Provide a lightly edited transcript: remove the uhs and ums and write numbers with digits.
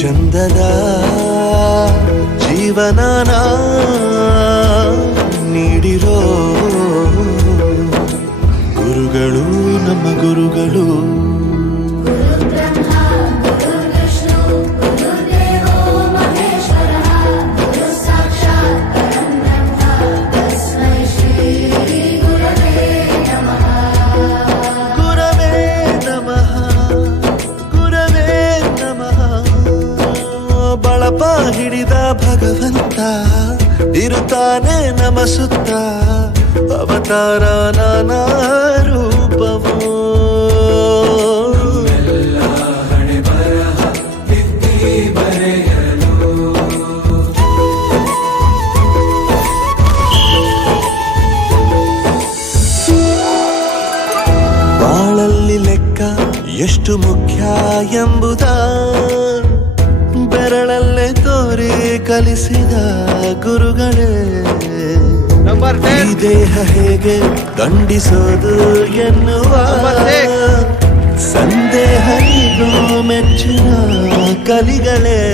ಚಂದದ ಜೀವನನ ನೀಡಿರೋ ಗುರುಗಳು ನಮ್ಮ ಗುರುಗಳು. ಬಳಪ ಹಿಡಿದ ಭಗವಂತ ಇರುತ್ತಾನೆ ನಮ ಸುತ್ತ, ಅವತಾರ ನಾನಾ ರೂಪವೋ. ಬಾಳಲ್ಲಿ ಲೆಕ್ಕ ಎಷ್ಟು ಮುಖ್ಯ ಎಂಬುದ ಬೆರಳಲ್ಲೇ ತೋರಿ ಕಲಿಸಿದ ಗುರುಗಳೇ. ಈ ದೇಹ ಹೇಗೆ ದಂಡಿಸೋದು ಎನ್ನುವ ಸಂದೇಹ ಮೆಚ್ಚಿನ ಕಲಿಗಳೇ.